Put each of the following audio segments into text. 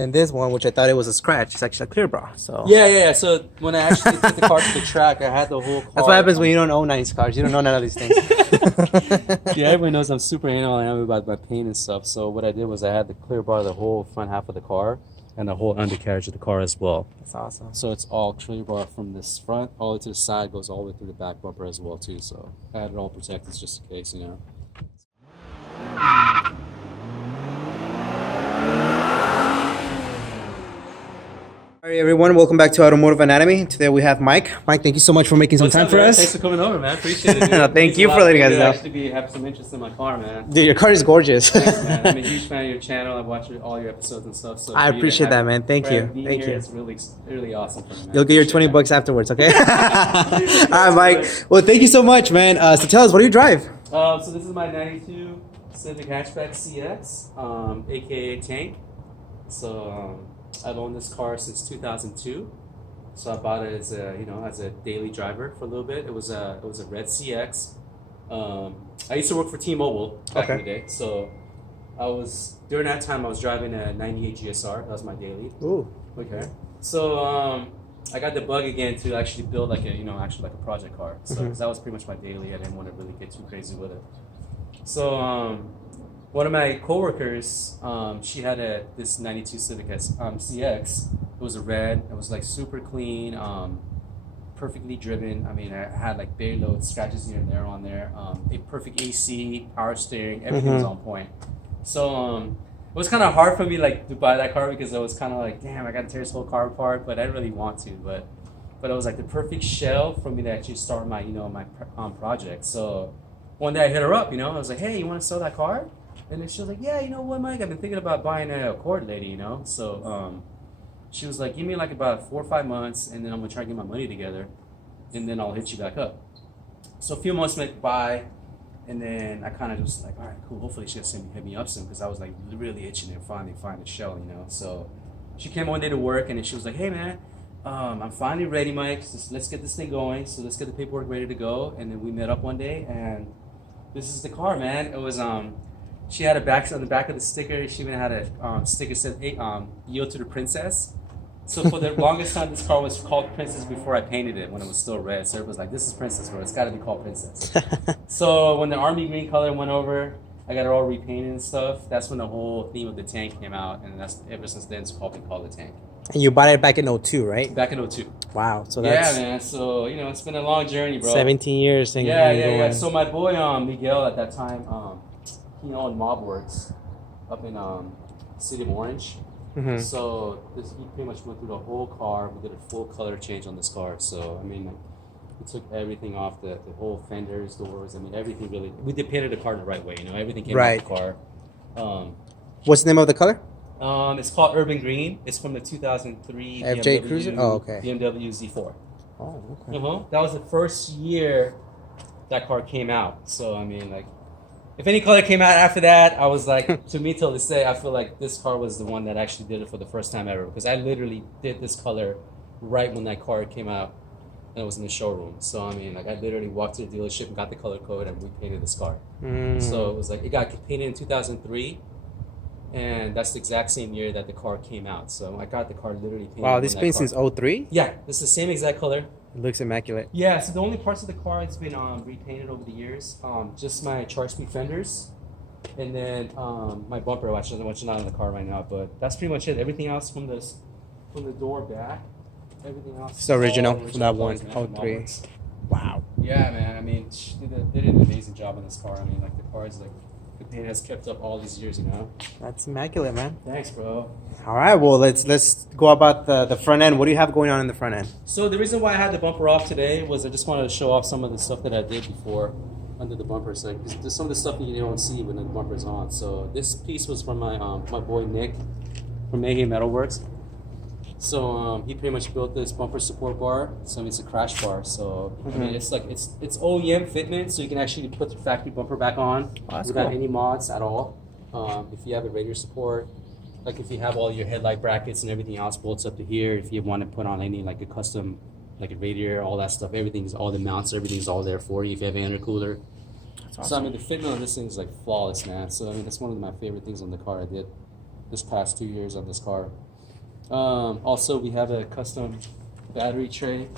And this one, which I thought it was a scratch, it's actually a clear bra. So Yeah. So when I actually took the car to the track, I had the whole car. that's what happens when you don't own nice cars. You don't know none of these things. Yeah, everybody knows I'm super anal I am about my paint and stuff. So what I did was I had the clear bar the whole front half of the car and the whole undercarriage of the car as well. That's awesome. So it's all clear bar from this front all the way to the side, goes all the way through the back bumper as well too. So I had it all protected just in case, you know. All right, everyone, welcome back to Automotive Anatomy. Today we have Mike. Mike, thank you so much for making some What's time up, for man? us. Thanks for coming over, man. Appreciate it. Dude. No, thank you for letting us know. Actually, have some interest in my car, man. Dude, your car is gorgeous. Thanks, man. I'm a huge fan of your channel. I've watched all your episodes and stuff. So I appreciate that, man. Thank you. Thank you. It's really awesome for me, man. You'll get your 20 bucks afterwards, okay? All right, Mike. Well, thank you so much, man. So tell us, what do you drive? So this is my 92 Civic hatchback CX, aka Tank. So I've owned this car since 2002. So I bought it as a daily driver for a little bit. It was a red CX. I used to work for T-Mobile back in the day. So during that time I was driving a 98 GSR. That was my daily. Ooh. Okay. So I got the bug again to actually build like a project car. So 'cause that was pretty much my daily. I didn't want to really get too crazy with it. So one of my coworkers, she had this 92 Civic CX. It was a red. It was like super clean, perfectly driven. I mean, I had like bare load scratches here and there on there. A perfect AC, power steering, everything was on point. So it was kind of hard for me like to buy that car because I was kind of like, damn, I got to tear this whole car apart, but I didn't really want to. But it was like the perfect shell for me to actually start my my project. So one day I hit her up. I was like, hey, you want to sell that car? And then she was like, yeah, you know what, Mike? I've been thinking about buying a Accord lady, So she was like, give me like about 4 or 5 months, and then I'm going to try to get my money together, and then I'll hit you back up. So a few months went by, and then I kind of just like, all right, cool. Hopefully she'll hit me up soon, because I was like really itching to finally find a shell, So she came one day to work, and then she was like, hey, man, I'm finally ready, Mike. Let's get this thing going. So let's get the paperwork ready to go. And then we met up one day, and this is the car, man. It was she had on the back of the sticker. She even had a sticker that said, hey, yield to the princess. So for the longest time, this car was called Princess before I painted it when it was still red. So it was like, this is Princess, bro. It's got to be called Princess. So when the army green color went over, I got it all repainted and stuff. That's when the whole theme of the tank came out. And that's ever since then, it's been called the tank. And you bought it back in 02, right? Back in 02. Wow. So that's... Yeah, man. So, it's been a long journey, bro. 17 years. Yeah. So my boy, Miguel, at that time, he owned Mobworks up in City of Orange. Mm-hmm. So he pretty much went through the whole car. We did a full color change on this car. So I mean, we took everything off the whole fenders, doors. I mean, everything really. We painted the car in the right way. Everything came off the car. What's the name of the color? It's called Urban Green. It's from the 2003 FJ Cruiser. Oh, okay. Bmw Z4. Oh, okay. That was the first year that car came out. So I mean, like, if any color came out after that, I was like, to me till this day, I feel like this car was the one that actually did it for the first time ever, because I literally did this color right when that car came out and it was in the showroom. So I mean, like, I literally walked to the dealership and got the color code and we painted this car. So it was like, it got painted in 2003, and that's the exact same year that the car came out. So I got the car literally painted. Wow, this paint since 03? Yeah, it's the same exact color. It looks immaculate. Yeah, so the only parts of the car that's been repainted over the years, just my charge-speed fenders, and then my bumper, which is not in the car right now, but that's pretty much it. Everything else from the door back, everything else. It's original from that one, cars, 03. Wow. Yeah, man. I mean, they did an amazing job on this car. I mean, like, the car is like, the paint has kept up all these years, That's immaculate, man. Thanks, bro. All right, well, let's go about the front end. What do you have going on in the front end? So the reason why I had the bumper off today was I just wanted to show off some of the stuff that I did before under the bumper. So there's some of the stuff that you don't see when the bumper's on. So this piece was from my boy Nick from Mayhem Metalworks. So he pretty much built this bumper support bar. So it's a crash bar. So I mean, it's like it's OEM fitment, so you can actually put the factory bumper back on without any mods at all. If you have a radiator support, like if you have all your headlight brackets and everything else bolts up to here, if you want to put on any like a custom, like a radiator, all that stuff, everything's all the mounts, everything's all there for you. If you have an intercooler. That's awesome. So I mean, the fitment on this thing is like flawless, man. So I mean, that's one of my favorite things on the car I did this past 2 years on this car. Also, we have a custom battery tray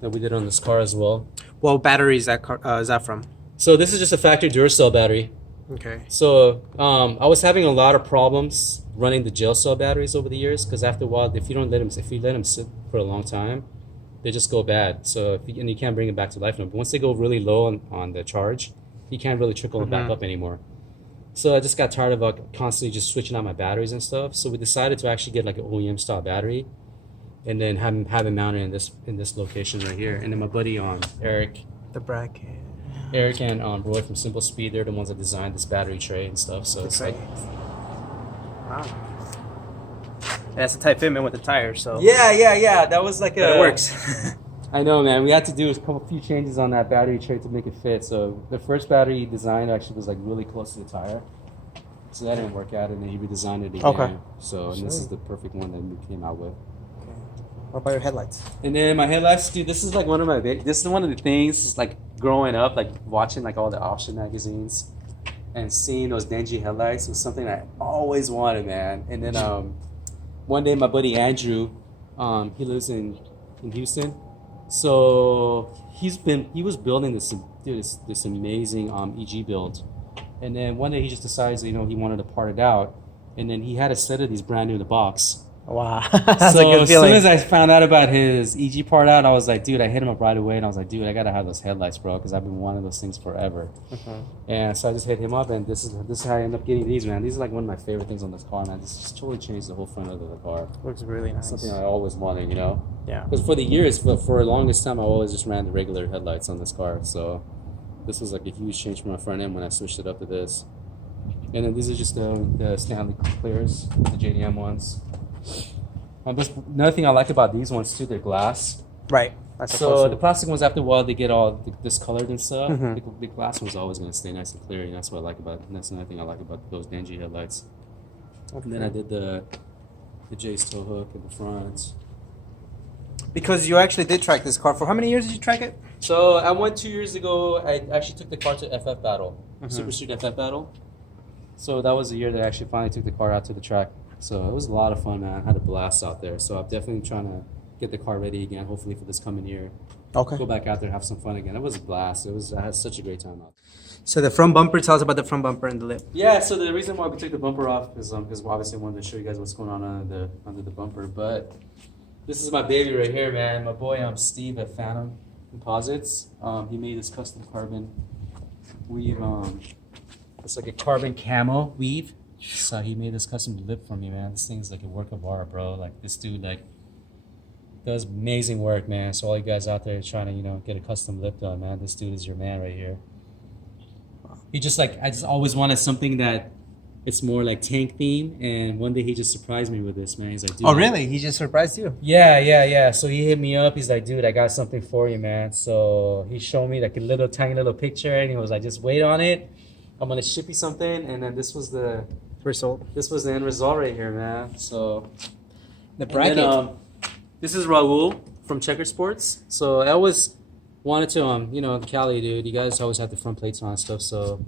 that we did on this car as well. What battery is that from? So this is just a factory Duracell battery. Okay. So I was having a lot of problems running the gel cell batteries over the years because after a while, if you let them sit for a long time, they just go bad. So and you can't bring it back to life. But once they go really low on the charge, you can't really trickle them back up anymore. So I just got tired of constantly just switching out my batteries and stuff. So we decided to actually get like an OEM style battery, and then have it mounted in this location right here. And then my buddy Eric. The bracket. Eric and Roy from Simple Speed, they're the ones that designed this battery tray and stuff. So it's like, wow. That's a tight fitment with the tires, so yeah. That was like it works. I know, man. We had to do a few changes on that battery tray to make it fit. So the first battery design actually was like really close to the tire, so that didn't work out, and then he redesigned it again. Okay. So and this is the perfect one that we came out with. Okay. What about your headlights? And then my headlights, dude. This is like one of my this is one of the things like growing up, like watching like all the option magazines and seeing those dingy headlights was something I always wanted, man. And then one day my buddy Andrew, he lives in Houston, so he was building this amazing EG build, and then one day he just decides he wanted to part it out, and then he had a set of these brand new in the box. Wow. That's so a good feeling. As soon as I found out about his EG part out, I was like, dude, I hit him up right away, and I was like, dude, I gotta have those headlights, bro, because I've been wanting those things forever. And so I just hit him up, and this is how I ended up getting these, man. These are like one of my favorite things on this car, man. This just totally changed the whole front of the car. Looks really nice. Something I always wanted, Yeah. Because for the years, for the longest time, I always just ran the regular headlights on this car. So this was like a huge change for my front end when I switched it up to this. And then these are just the Stanley Clears, the JDM ones. Another thing I like about these ones too, they're glass. Right. So the plastic ones, after a while, they get all discolored and stuff. The glass one's always going to stay nice and clear, and that's what I like about. And that's another thing I like about those dingy headlights. Okay. And then I did the J's tow hook in the front. Because you actually did track this car. For how many years did you track it? So I went 2 years ago. I actually took the car to FF Battle, Super Street FF Battle. So that was the year that I actually finally took the car out to the track. So it was a lot of fun, man. I had a blast out there. So I'm definitely trying to get the car ready again, hopefully for this coming year. Okay. Go back out there and have some fun again. It was a blast. I had such a great time out. So the front bumper, tell us about the front bumper and the lip. Yeah, so the reason why we took the bumper off is because obviously I wanted to show you guys what's going on under the bumper. But this is my baby right here, man. My boy Steve at Phantom Composites. He made this custom carbon weave. It's like a carbon camo weave. So he made this custom lip for me, man. This thing's like a work of art, bro. Like this dude does amazing work, man. So all you guys out there trying to, get a custom lip done, man, this dude is your man right here. I just always wanted something that it's more like tank theme, and one day he just surprised me with this, man. He's like, dude. Oh, really? He just surprised you? Yeah. So he hit me up. He's like, dude, I got something for you, man. So he showed me like a tiny little picture, and he was like, just wait on it. I'm gonna ship you something, and then this was the result. This was the end result right here, man. So the bracket. Then, this is Raul from Checker Sports. So I always wanted to, Cali, dude. You guys always have the front plates on and stuff. So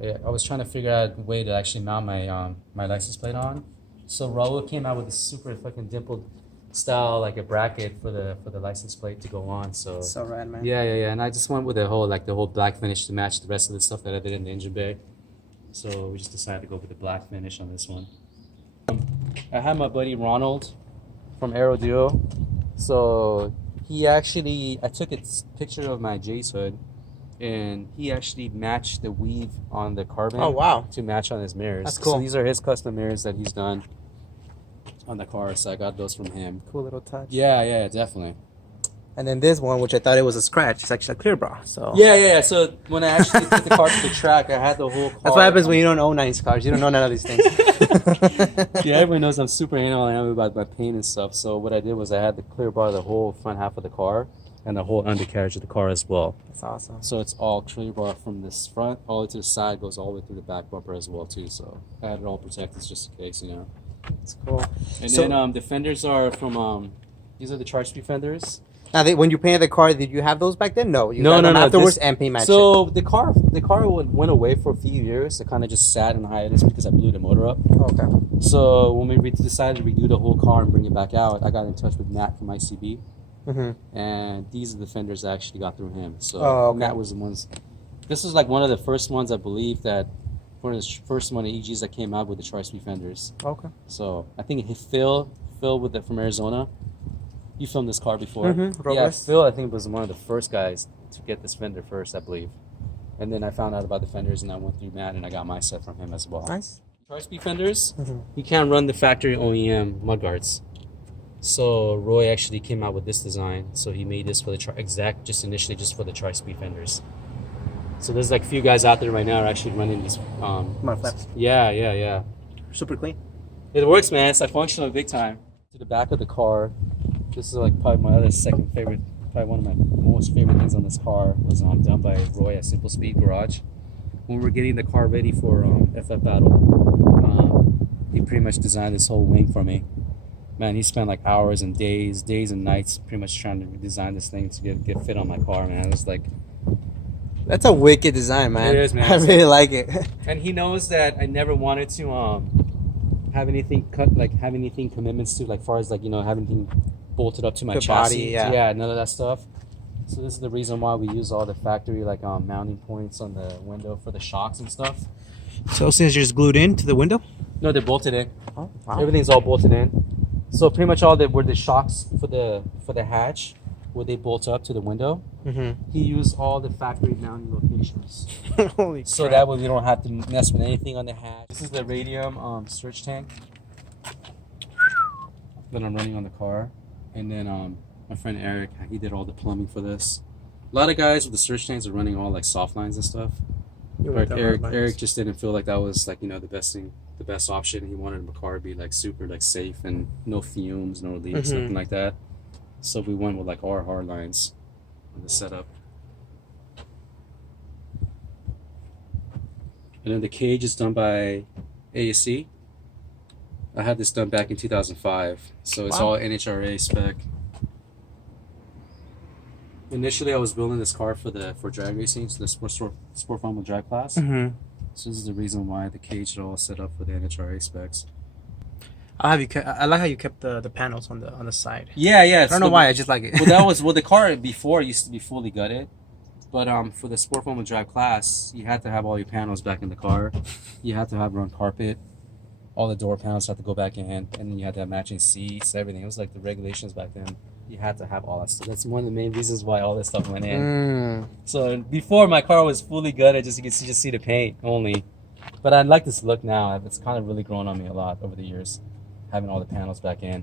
I was trying to figure out a way to actually mount my license plate on. So Raul came out with a super fucking dimpled style, like a bracket for the license plate to go on. So rad, man. Yeah. And I just went with the whole black finish to match the rest of the stuff that I did in the engine bay. So we just decided to go with the black finish on this one. I had my buddy Ronald from Aero Duo. So I took a picture of my J's hood, and he actually matched the weave on the carbon. Oh, wow. To match on his mirrors. That's cool. So these are his custom mirrors that he's done on the car. So I got those from him. Cool little touch. Yeah, definitely. And then this one, which I thought it was a scratch, it's actually a clear bra. So yeah. So when I actually took the car to the track, I had the whole car. That's what happens when you don't own nice cars. You don't know none of these things. Yeah, everyone knows I'm super anal and I am about my paint and stuff. So what I did was I had the clear bar the whole front half of the car and the whole undercarriage of the car as well. That's awesome. So it's all clear bar from this front all the way to the side, goes all the way through the back bumper as well too. So I had it all protected just in case, It's cool. And then the fenders are from these are the Charge Speed fenders. Now, when you painted the car, did you have those back then? No, you No, got them no. afterwards and paint matched. So the car went away for a few years. It kind of just sat in hiatus because I blew the motor up. Okay. So when we decided to redo the whole car and bring it back out, I got in touch with Matt from ICB, and these are the fenders I actually got through him. So Matt was the ones. This was like one of the first ones, I believe, one of the first one of EGs that came out with the tri-speed fenders. Okay. So I think Phil with it from Arizona. You filmed this car before. Yeah, Phil, I think, was one of the first guys to get this fender first, I believe. And then I found out about the fenders, and I went through Matt, and I got my set from him as well. Nice. Tri-speed fenders, you can't run the factory OEM mudguards. So Roy actually came out with this design. So he made this for the initially just for the tri-speed fenders. So there's like a few guys out there right now are actually running these. Mud flaps. Yeah. Super clean. It works, man. It's like functional big time. To the back of the car. This is like probably my other second favorite, probably one of my most favorite things on this car was done by Roy at Simple Speed Garage. When we were getting the car ready for FF Battle, he pretty much designed this whole wing for me. Man, he spent like hours and days and nights pretty much trying to design this thing to get fit on my car, man. It was like... That's a wicked design, man. It is, man. I really like it. And he knows that I never wanted to have anything commitments to, like far as like, have anything bolted up to my chassis. Body, none of that stuff. So this is the reason why we use all the factory like mounting points on the window for the shocks and stuff. So since you're just glued in to the window? No, they're bolted in. Oh, wow. Everything's all bolted in. So pretty much all where the shocks for the hatch, where they bolt up to the window, he used all the factory mounting locations. Holy crap. So that way we don't have to mess with anything on the hatch. This is the radium surge tank that I'm running on the car. And then my friend Eric, he did all the plumbing for this. A lot of guys with the surge tanks are running all like soft lines and stuff. But Eric just didn't feel like that was like, the best option. He wanted the car to be like super like safe and no fumes, no leaks, nothing like that. So we went with like our hard lines on the setup. And then the cage is done by ASC. I had this done back in 2005, so it's all NHRA spec. Initially, I was building this car for drag racing, so the sport front wheel drive class. So this is the reason why the cage is all set up for the NHRA specs. I like how you kept the panels on the side. Yeah. I don't know why, I just like it. The car before used to be fully gutted, but for the sport front wheel drive class, you had to have all your panels back in the car. You had to have run carpet. All the door panels had to go back in, and then you had to have matching seats, everything. It was like the regulations back then. You had to have all that stuff. That's one of the main reasons why all this stuff went in. So before, my car was fully gutted, you could just see the paint only. But I like this look now. It's kind of really grown on me a lot over the years, having all the panels back in.